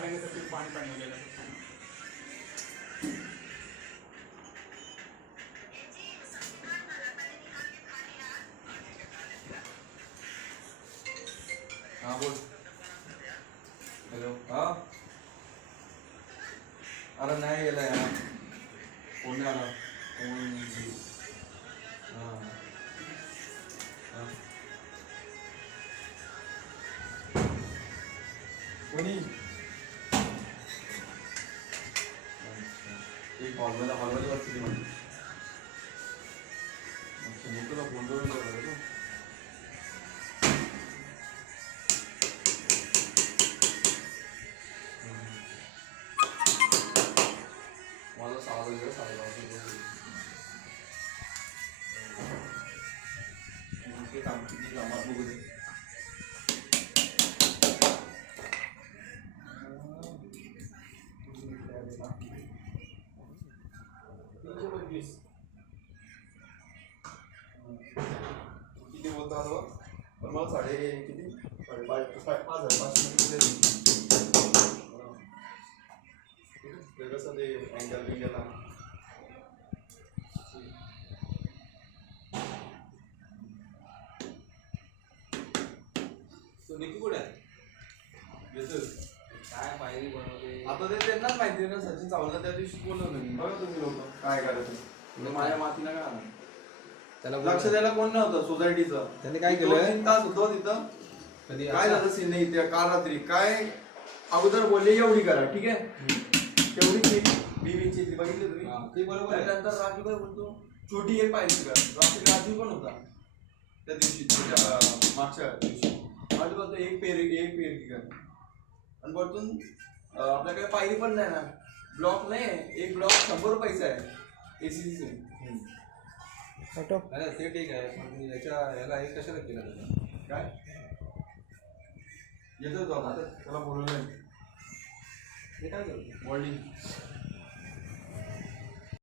लेंगे तो फिर पानी पानी हो जाएगा। हाँ बोल। हेलो। हाँ अरे नाही गेला यार, फोन नाही आला। हाँ हाँ कोणी एक हॉलमध्ये बसली म्हणजे अच्छा मी तुला फोन करून बोलतो। मला 6 वाजता 6:30 ते काम किती कामात बघू दे। किती बोलता आलो पण मला किती 5,500 ते कसं ते अँगल बिंगल तो निकी कुठे आहे काय पायरी बनवते आता ते त्यांनाच माहिती ना सचिन चावला त्या दिवशी बोलवलं मी बघा तुम्ही लोक काय करायचं माझ्या मातीला काय त्याला लक्ष द्यायला कोण नव्हतं सोसायटीचं त्यांनी काय केलं 3 तास होतो तिथं कधी काय झालं सीन नाही त्या काल रात्री काय अगोदर बोलले एवढी करा ठीक आहे तेवढी बीबीची ती बघितली तुम्ही ते बरोबर आहे नंतर राजू काय बोलतो छोटी एक पाहिजे का रात्री राजू पण होता त्या दिवशी मागच्या दिवशी राजू बोलतो एक पेर की कर आणि वरतून आपल्याकडे पायरी पण नाही ना ब्लॉक नाही एक ब्लॉक 100 रुपयाचा आहे एसीसी ते ठीक आहे पण याला हे कशाला केलं काय येतो तो आता त्याला बोलवलं हे काय करतो मॉल्डिंग